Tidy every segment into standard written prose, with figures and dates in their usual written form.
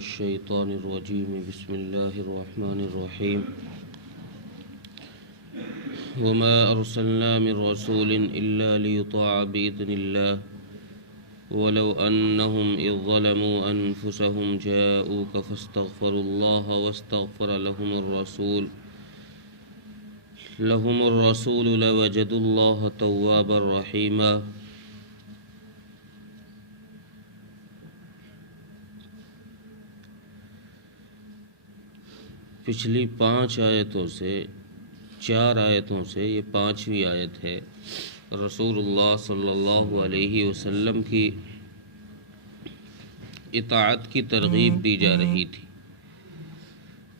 الشيطان الرجيم بسم الله الرحمن الرحيم وما أرسلنا من رسول إلا ليطاع بإذن الله ولو أنهم إذ ظلموا أنفسهم جاءوك فاستغفروا الله واستغفر لهم الرسول لوجدوا الله توابا رحيما. پچھلی 5 آیتوں سے 4 آیتوں سے یہ 5ویں آیت ہے. رسول اللہ صلی اللہ علیہ وسلم کی اطاعت کی ترغیب دی جا رہی تھی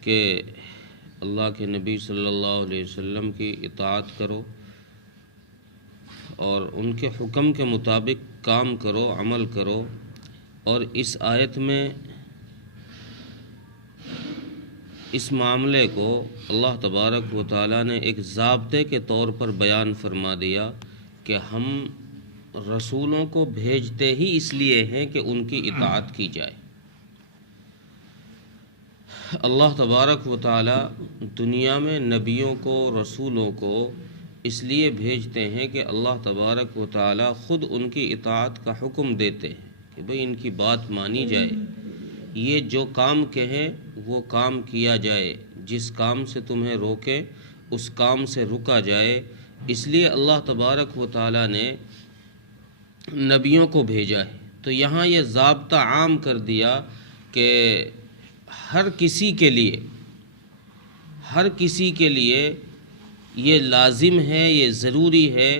کہ اللہ کے نبی صلی اللہ علیہ وسلم کی اطاعت کرو اور ان کے حکم کے مطابق کام کرو، عمل کرو. اور اس آیت میں اس معاملے کو اللہ تبارک و تعالیٰ نے ایک ضابطے کے طور پر بیان فرما دیا کہ ہم رسولوں کو بھیجتے ہی اس لیے ہیں کہ ان کی اطاعت کی جائے. اللہ تبارک و تعالیٰ دنیا میں نبیوں کو، رسولوں کو اس لیے بھیجتے ہیں کہ اللہ تبارک و تعالیٰ خود ان کی اطاعت کا حکم دیتے ہیں کہ بھئی ان کی بات مانی جائے، یہ جو کام کہیں وہ کام کیا جائے، جس کام سے تمہیں روکے اس کام سے رکا جائے. اس لیے اللہ تبارک و تعالیٰ نے نبیوں کو بھیجا ہے. تو یہاں یہ ضابطہ عام کر دیا کہ ہر کسی کے لیے یہ لازم ہے، یہ ضروری ہے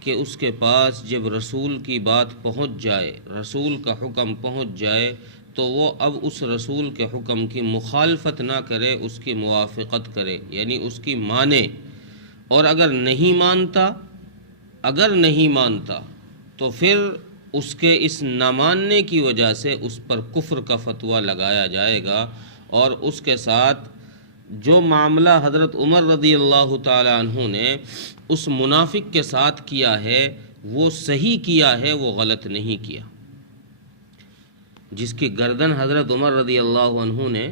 کہ اس کے پاس جب رسول کی بات پہنچ جائے، رسول کا حکم پہنچ جائے تو وہ اب اس رسول کے حکم کی مخالفت نہ کرے، اس کی موافقت کرے، یعنی اس کی مانے. اور اگر نہیں مانتا تو پھر اس کے اس نہ ماننے کی وجہ سے اس پر کفر کا فتویٰ لگایا جائے گا. اور اس کے ساتھ جو معاملہ حضرت عمر رضی اللہ تعالی عنہ نے اس منافق کے ساتھ کیا ہے وہ صحیح کیا ہے، وہ غلط نہیں کیا. جس کی گردن حضرت عمر رضی اللہ عنہ نے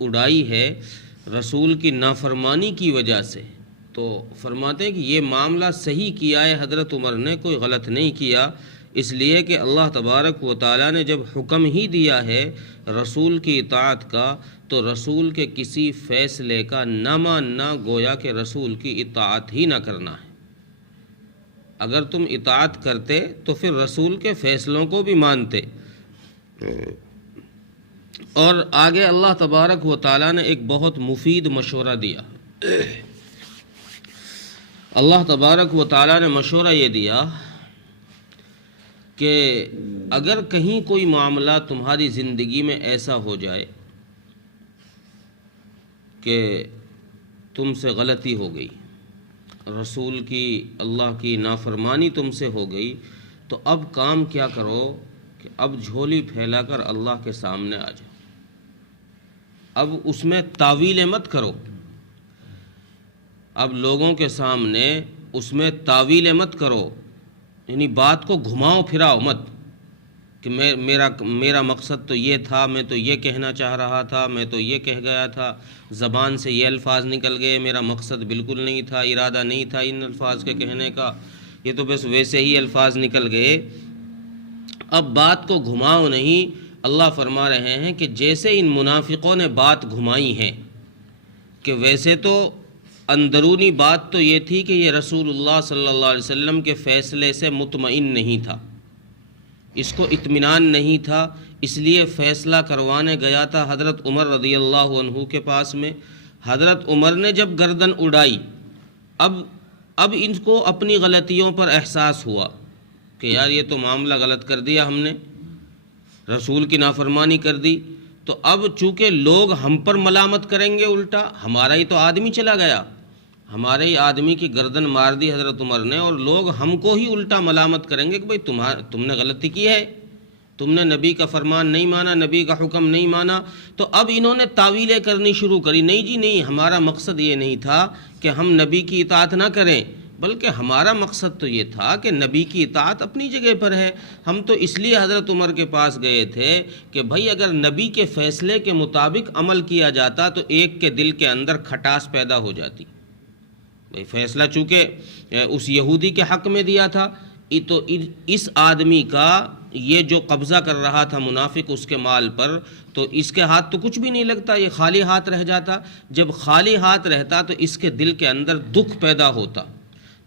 اڑائی ہے رسول کی نافرمانی کی وجہ سے، تو فرماتے ہیں کہ یہ معاملہ صحیح کیا ہے حضرت عمر نے، کوئی غلط نہیں کیا. اس لیے کہ اللہ تبارک و تعالیٰ نے جب حکم ہی دیا ہے رسول کی اطاعت کا تو رسول کے کسی فیصلے کا نہ ماننا گویا کہ رسول کی اطاعت ہی نہ کرنا ہے. اگر تم اطاعت کرتے تو پھر رسول کے فیصلوں کو بھی مانتے. اور آگے اللہ تبارک و تعالیٰ نے ایک بہت مفید مشورہ دیا. اللہ تبارک و تعالیٰ نے مشورہ یہ دیا کہ اگر کہیں کوئی معاملہ تمہاری زندگی میں ایسا ہو جائے کہ تم سے غلطی ہو گئی، رسول کی، اللہ کی نافرمانی تم سے ہو گئی، تو اب کام کیا کرو کہ اب جھولی پھیلا کر اللہ کے سامنے آ جاؤ. اب اس میں تاویلیں مت کرو، اب لوگوں کے سامنے اس میں تاویلیں مت کرو، یعنی بات کو گھماؤ پھراؤ مت کہ میرا مقصد تو یہ تھا، میں تو یہ کہنا چاہ رہا تھا، میں تو یہ کہہ گیا تھا، زبان سے یہ الفاظ نکل گئے، میرا مقصد بالکل نہیں تھا، ارادہ نہیں تھا ان الفاظ کے کہنے کا، یہ تو بس ویسے ہی الفاظ نکل گئے. اب بات کو گھماؤ نہیں. اللہ فرما رہے ہیں کہ جیسے ان منافقوں نے بات گھمائی ہے کہ ویسے تو اندرونی بات تو یہ تھی کہ یہ رسول اللہ صلی اللہ علیہ وسلم کے فیصلے سے مطمئن نہیں تھا، اس کو اطمینان نہیں تھا، اس لیے فیصلہ کروانے گیا تھا حضرت عمر رضی اللہ عنہ کے پاس میں. حضرت عمر نے جب گردن اڑائی اب ان کو اپنی غلطیوں پر احساس ہوا کہ یار یہ تو معاملہ غلط کر دیا ہم نے، رسول کی نافرمانی کر دی. تو اب چونکہ لوگ ہم پر ملامت کریں گے، الٹا ہمارا ہی تو آدمی چلا گیا، ہمارے ہی آدمی کی گردن مار دی حضرت عمر نے، اور لوگ ہم کو ہی الٹا ملامت کریں گے کہ بھئی تم نے غلطی کی ہے، تم نے نبی کا فرمان نہیں مانا، نبی کا حکم نہیں مانا. تو اب انہوں نے تعویلیں کرنی شروع کری. نہیں جی نہیں، ہمارا مقصد یہ نہیں تھا کہ ہم نبی کی اطاعت نہ کریں، بلکہ ہمارا مقصد تو یہ تھا کہ نبی کی اطاعت اپنی جگہ پر ہے. ہم تو اس لیے حضرت عمر کے پاس گئے تھے کہ بھائی اگر نبی کے فیصلے کے مطابق عمل کیا جاتا تو ایک کے دل کے اندر کھٹاس پیدا ہو جاتی. بھائی فیصلہ چونکہ اس یہودی کے حق میں دیا تھا تو اس آدمی کا یہ جو قبضہ کر رہا تھا منافق اس کے مال پر، تو اس کے ہاتھ تو کچھ بھی نہیں لگتا، یہ خالی ہاتھ رہ جاتا. جب خالی ہاتھ رہتا تو اس کے دل کے اندر دکھ پیدا ہوتا.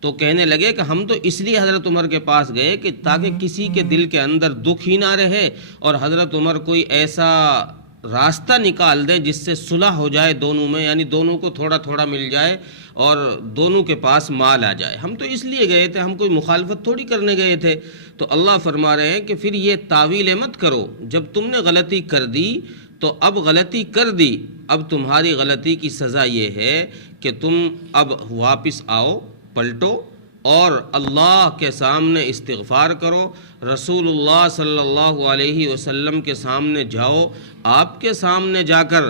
تو کہنے لگے کہ ہم تو اس لیے حضرت عمر کے پاس گئے کہ تاکہ کسی کے دل کے اندر دکھ ہی نہ رہے، اور حضرت عمر کوئی ایسا راستہ نکال دیں جس سے صلح ہو جائے دونوں میں، یعنی دونوں کو تھوڑا تھوڑا مل جائے اور دونوں کے پاس مال آ جائے. ہم تو اس لیے گئے تھے، ہم کوئی مخالفت تھوڑی کرنے گئے تھے. تو اللہ فرما رہے ہیں کہ پھر یہ تعویل مت کرو، جب تم نے غلطی کر دی تو اب غلطی کر دی، اب تمہاری غلطی کی سزا یہ ہے کہ تم اب واپس آؤ، پلٹو اور اللہ کے سامنے استغفار کرو، رسول اللہ صلی اللہ علیہ وسلم کے سامنے جاؤ، آپ کے سامنے جا کر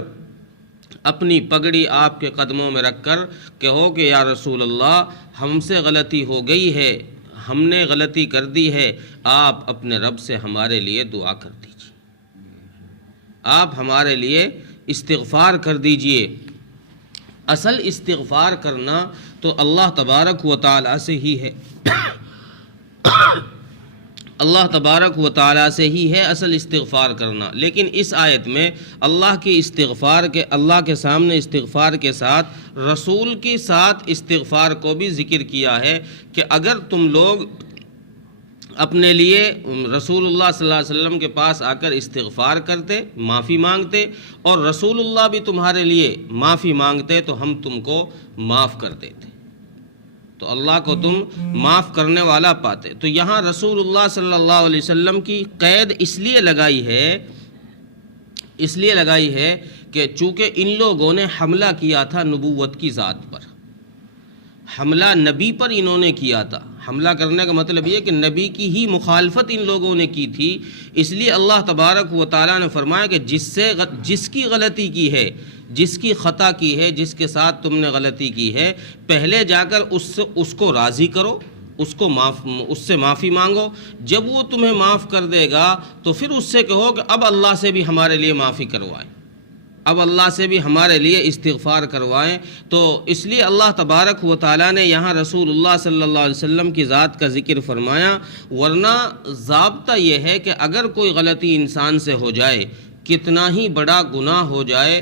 اپنی پگڑی آپ کے قدموں میں رکھ کر کہو کہ یا رسول اللہ ہم سے غلطی ہو گئی ہے، ہم نے غلطی کر دی ہے، آپ اپنے رب سے ہمارے لیے دعا کر دیجیے، آپ ہمارے لیے استغفار کر دیجئے. اصل استغفار کرنا تو اللہ تبارک و تعالیٰ سے ہی ہے، اللہ تبارک و تعالیٰ سے ہی ہے اصل استغفار کرنا. لیکن اس آیت میں اللہ کی استغفار کے، اللہ کے سامنے استغفار کے ساتھ رسول کے ساتھ استغفار کو بھی ذکر کیا ہے کہ اگر تم لوگ اپنے لیے رسول اللہ صلی اللہ علیہ وسلم کے پاس آ کر استغفار کرتے، معافی مانگتے، اور رسول اللہ بھی تمہارے لیے معافی مانگتے تو ہم تم کو معاف کر دیتے، تو اللہ کو تم معاف کرنے والا پاتے. تو یہاں رسول اللہ صلی اللہ علیہ وسلم کی قید اس لیے لگائی ہے کہ چونکہ ان لوگوں نے حملہ کیا تھا نبوت کی ذات پر، حملہ نبی پر انہوں نے کیا تھا. حملہ کرنے کا مطلب یہ کہ نبی کی ہی مخالفت ان لوگوں نے کی تھی. اس لیے اللہ تبارک و تعالیٰ نے فرمایا کہ جس کی غلطی کی ہے، جس کی خطا کی ہے، جس کے ساتھ تم نے غلطی کی ہے، پہلے جا کر اس کو راضی کرو، اس سے معافی مانگو. جب وہ تمہیں معاف کر دے گا تو پھر اس سے کہو کہ اب اللہ سے بھی ہمارے لیے معافی کروائیں، اب اللہ سے بھی ہمارے لیے استغفار کروائیں. تو اس لیے اللہ تبارک و تعالیٰ نے یہاں رسول اللہ صلی اللہ علیہ وسلم کی ذات کا ذکر فرمایا. ورنہ ضابطہ یہ ہے کہ اگر کوئی غلطی انسان سے ہو جائے، کتنا ہی بڑا گناہ ہو جائے،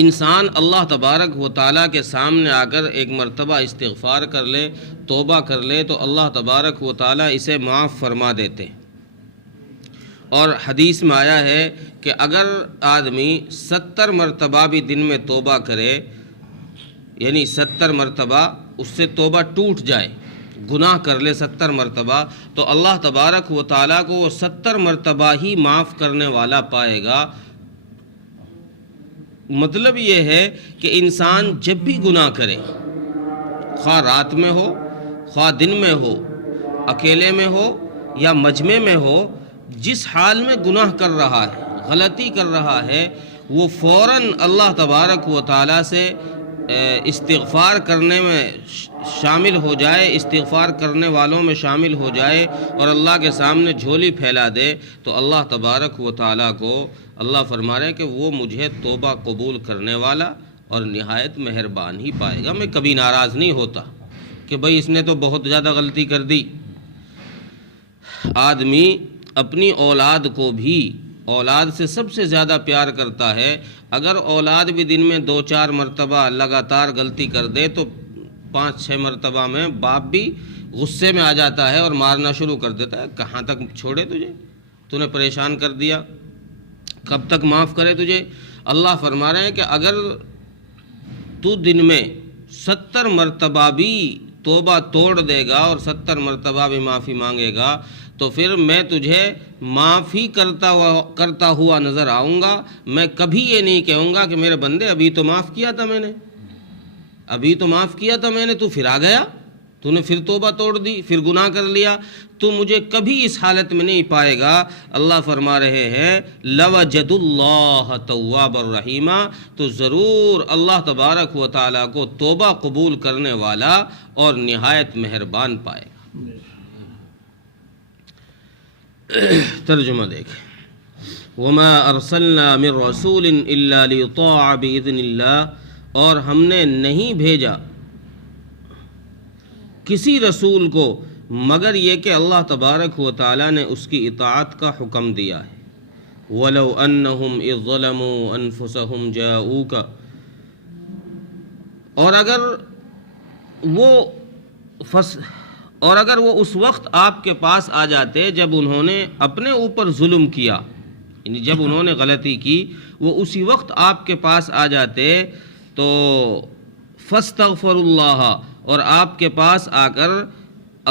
انسان اللہ تبارک و تعالیٰ کے سامنے آ کر ایک مرتبہ استغفار کر لے، توبہ کر لے، تو اللہ تبارک و تعالیٰ اسے معاف فرما دیتے. اور حدیث میں آیا ہے کہ اگر آدمی 70 مرتبہ بھی دن میں توبہ کرے، یعنی 70 مرتبہ اس سے توبہ ٹوٹ جائے، گناہ کر لے 70 مرتبہ، تو اللہ تبارک و تعالیٰ کو وہ 70 مرتبہ ہی معاف کرنے والا پائے گا. مطلب یہ ہے کہ انسان جب بھی گناہ کرے، خواہ رات میں ہو، خواہ دن میں ہو، اکیلے میں ہو یا مجمع میں ہو، جس حال میں گناہ کر رہا ہے، غلطی کر رہا ہے، وہ فوراً اللہ تبارک و تعالیٰ سے استغفار کرنے میں شامل ہو جائے، استغفار کرنے والوں میں شامل ہو جائے اور اللہ کے سامنے جھولی پھیلا دے، تو اللہ تبارک و تعالیٰ کو اللہ فرما رہے ہیں کہ وہ مجھے توبہ قبول کرنے والا اور نہایت مہربان ہی پائے گا. میں کبھی ناراض نہیں ہوتا کہ بھئی اس نے تو بہت زیادہ غلطی کر دی. آدمی اپنی اولاد کو بھی، اولاد سے سب سے زیادہ پیار کرتا ہے. اگر اولاد بھی دن میں 2-4 مرتبہ لگاتار غلطی کر دے تو 5-6 مرتبہ میں باپ بھی غصے میں آ جاتا ہے اور مارنا شروع کر دیتا ہے. کہاں تک چھوڑے تجھے، تو نے پریشان کر دیا، کب تک معاف کرے تجھے. اللہ فرما رہے ہیں کہ اگر تو دن میں 70 مرتبہ بھی توبہ توڑ دے گا اور 70 مرتبہ بھی معافی مانگے گا تو پھر میں تجھے معافی کرتا ہوا نظر آؤں گا. میں کبھی یہ نہیں کہوں گا کہ میرے بندے ابھی تو معاف کیا تھا میں نے، ابھی تو معاف کیا تھا میں نے، تو پھر آ گیا. تو نے پھر توبہ توڑ دی، پھر گناہ کر لیا، تو مجھے کبھی اس حالت میں نہیں پائے گا۔ اللہ فرما رہے ہیں لَوَجَدُ اللَّهَ تَوَّابًا رَحِيمًا، تو ضرور اللہ تبارک و تعالیٰ کو توبہ قبول کرنے والا اور نہایت مہربان پائے گا۔ ترجمہ دیکھیں، وَمَا أَرْسَلْنَا مِن رَّسُولٍ إِلَّا لِيُطَاعَ بِإِذْنِ اللَّهِ، اور ہم نے نہیں بھیجا کسی رسول کو مگر یہ کہ اللہ تبارک و تعالیٰ نے اس کی اطاعت کا حکم دیا ہے۔ وَلَوْ أَنَّهُمْ إِذ ظَّلَمُوا أَنفُسَهُمْ جَاءُوكَ، اور اگر وہ اس وقت آپ کے پاس آ جاتے جب انہوں نے اپنے اوپر ظلم کیا، یعنی جب انہوں نے غلطی کی، وہ اسی وقت آپ کے پاس آ جاتے تو فَاسْتَغْفَرُوا اللَّهَ، اور آپ کے پاس آ کر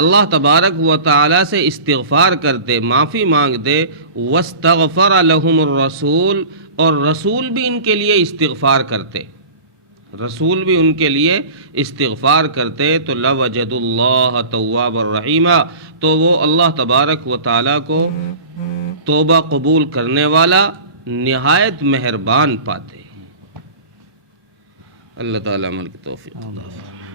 اللہ تبارک و تعالیٰ سے استغفار کرتے، معافی مانگتے، وَاسْتَغْفَرَ لَهُمُ الرَّسُولُ، اور رسول بھی ان کے لیے استغفار کرتے، رسول بھی ان کے لیے استغفار کرتے، تو لَوَجَدُوا اللَّهَ تَوَّابًا رَحِيمًا، تو وہ اللہ تبارک و تعالیٰ کو توبہ قبول کرنے والا نہایت مہربان پاتے۔ اللہ تعالیٰ عمل کی توفیق عطا فرمائے۔